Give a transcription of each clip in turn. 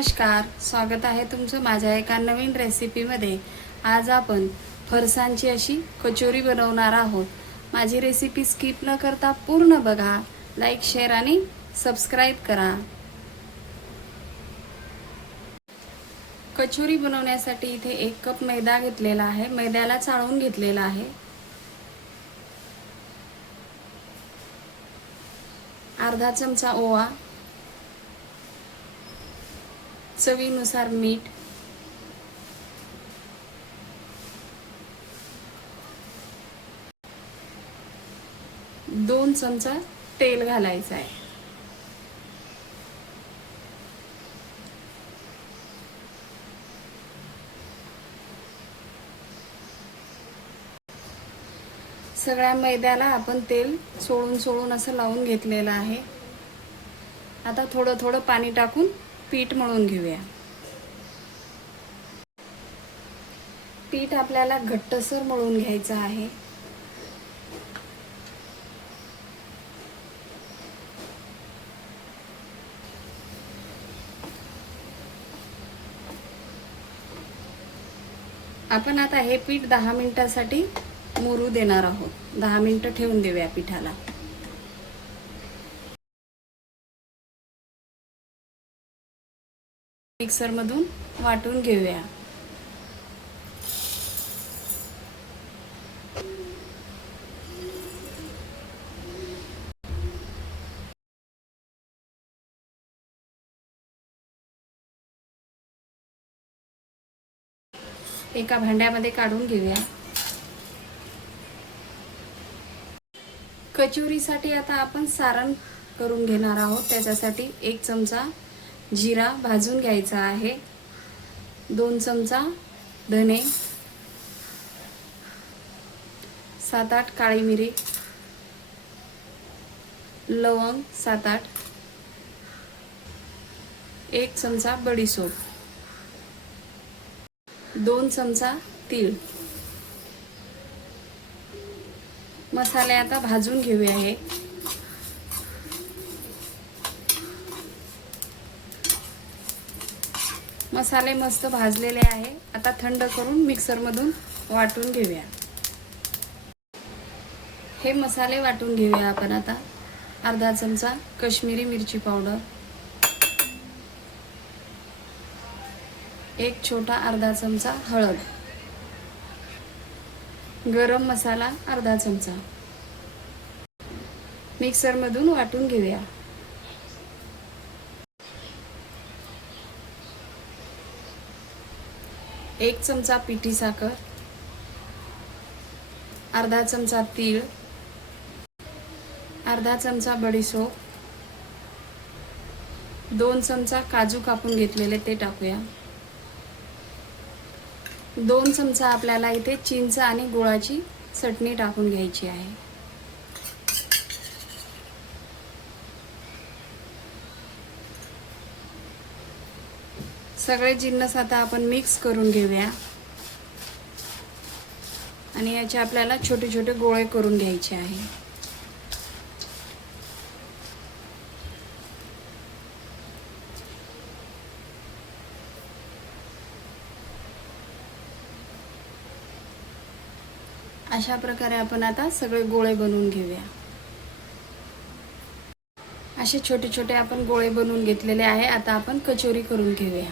नमस्कार, स्वागत आहे तुमचं माझ्या एका नवीन रेसिपीमध्ये। आज आपण फरसाणची अशी कचोरी बनवणार आहोत। माझी रेसिपी स्किप न करता पूर्ण बघा, लाईक शेअर आणि सबस्क्राईब करा। कचोरी बनवण्यासाठी इथे 1 कप मैदा घेतलेला आहे। मैद्याला चाळून घेतलेला आहे। अर्धा चमचा ओवा, चवीनुसार मीठ, दोन चमचा तेल घालायचं आहे। सगळ्या मैद्याला आपण तेल सोडून असं लावून घेतलेलं आहे। आता थोडं थोडं पाणी टाकून पीठ मळून घेऊया। पीठ आपल्याला घट्टसर मळून घ्यायचं आहे। आपण आता हे पीठ 10 मिनिटांसाठी मुरू देणार आहोत। 10 मिनिटं ठेवून देऊया पिठाला। मिक्सर मधून वाटून घेऊया। एका भांड्यामध्ये काढून घेऊया। कचोरीसाठी आता आपण सारण करून घेणार आहोत। त्याच्यासाठी 1 चमचा जिरा भाजून घ्यायचा आहे, 2 चमचा धने, 7-8 काळी मिरी, लवंग 7-8, 1 चमचा बडीशेप, 2 चमचा तीळ। मसाले आता भाजून घेऊया। हे मसाले मस्त भाजलेले आहे। आता थंड करून मिक्सर मधून वाटून घेऊया। हे मसाले वाटून घेऊया आपण आता। अर्धा चमचा काश्मीरी मिरची पावडर, 1 छोटा अर्धा चमचा हळद, गरम मसाला अर्धा चमचा। मिक्सर मधून वाटून घेऊया। एक चमचा पिठी साखर, अर्धा चमचा तीळ, अर्धा चमचा बडीशेप, 2 चमचा काजू कापून घेतलेले ते टाकूया। 2 चमचा आपल्याला इथे चिंच आणि गुळाची चटणी टाकून घ्यायची आहे। सगळे जिन्नस आता आपण मिक्स करून घेऊया आणि याचे आपल्याला छोटे छोटे गोळे करून घ्यायचे आहे। अशा प्रकारे आपण आता सगळे गोळे बनवून घेऊया। असे छोटे छोटे आपण गोळे बनवून घेतलेले आहे। आता आपण कचोरी करून घेऊया।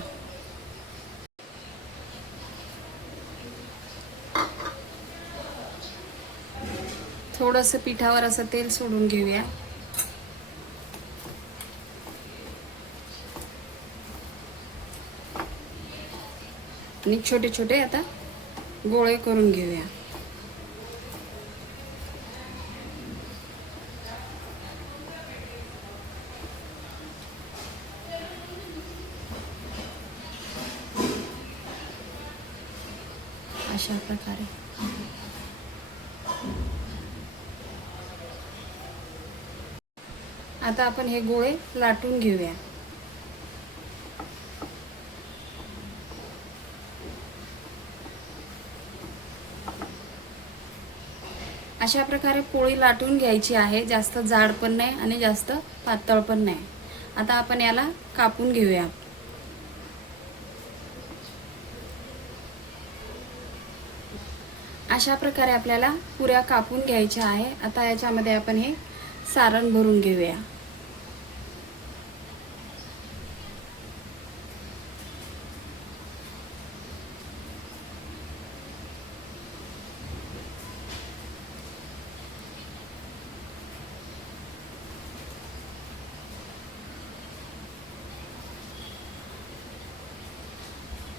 थोडंसं पिठावर असं तेल सोडून घेऊया आणि छोटे छोटे आता गोळे करून घेऊया। अशा प्रकारे आता आपण हे गोळे लाटून घेऊया। अशा प्रकारे पोळी लाटून घ्यायची आहे। जास्त जाड पण नाही आणि जास्त पातळ पण नाही। आता आपण याला कापून घेऊया। अशा प्रकारे आपल्याला पुऱ्या कापून घ्यायच्या आहे। आता याच्यामध्ये आपण हे सारण भरून घेऊया।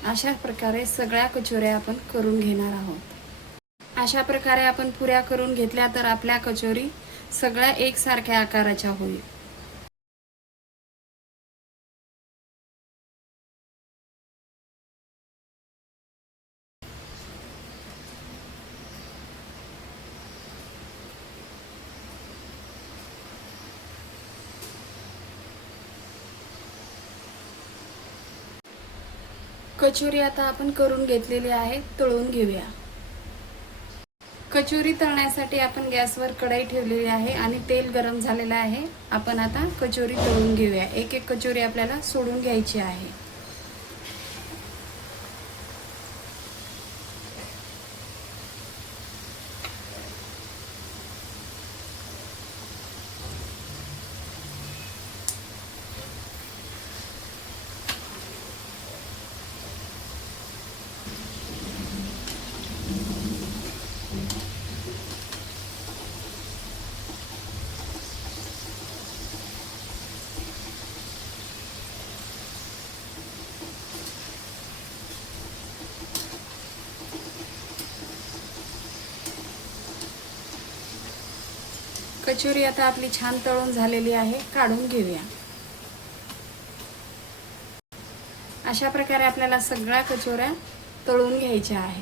अशा प्रकारे सगळ्या कचोऱ्या आपण करून घेणार आहोत। अशा प्रकारे आपण पुऱ्या करून घेतल्या तर आपल्या कचोरी सगळ्या एकसारख्या आकाराच्या होईल। कचोरी आता आपण करून घेतलेली आहे, तळून घेऊया। कचोरी तळण्यासाठी आपण गॅसवर कढई ठेवलेली आहे आणि तेल गरम झालेलं आहे। आपण आता कचोरी तळून घेऊया। एक एक कचोरी आपल्याला सोडून घ्यायची आहे। कचोरी आता आपली छान तळून झालेली आहे, काढून घेऊया। अशा प्रकारे आपल्याला सगळ्या कचोऱ्या तळून घ्यायच्या आहे।